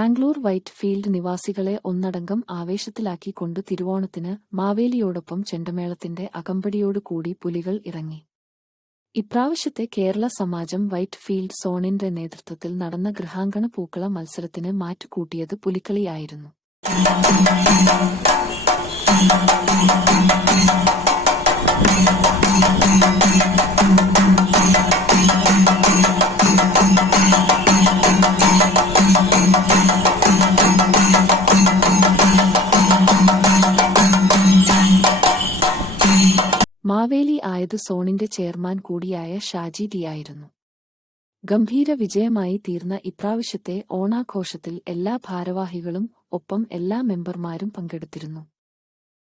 Bangalore white field നിവാസികളെ ഒന്നടങ്കം ആവേശത്തിലാക്കിക്കൊണ്ടു തിരുവോണത്തിന് മാവേലിയോടൊപ്പം ചെണ്ടമേളത്തിന്റെ അകമ്പടിയോടുകൂടി പുലികൾ ഇറങ്ങി. ഇപ്രാവശ്യത്തെ കേരള സമാജം വൈറ്റ് ഫീൽഡ് സോണിന്റെ നേതൃത്വത്തിൽ നടന്ന ഗൃഹാങ്കണ പൂക്കള മത്സരത്തിന് മാറ്റുകൂട്ടിയത് പുലിക്കളിയായിരുന്നു. മാവേലി ആയത് സോണിന്റെ ചെയർമാൻ കൂടിയായ ഷാജി ഡിയായിരുന്നു. ഗംഭീര വിജയമായി തീർന്ന ഇപ്രാവശ്യത്തെ ഓണാഘോഷത്തിൽ എല്ലാ ഭാരവാഹികളും ഒപ്പം എല്ലാ മെമ്പർമാരും പങ്കെടുത്തിരുന്നു.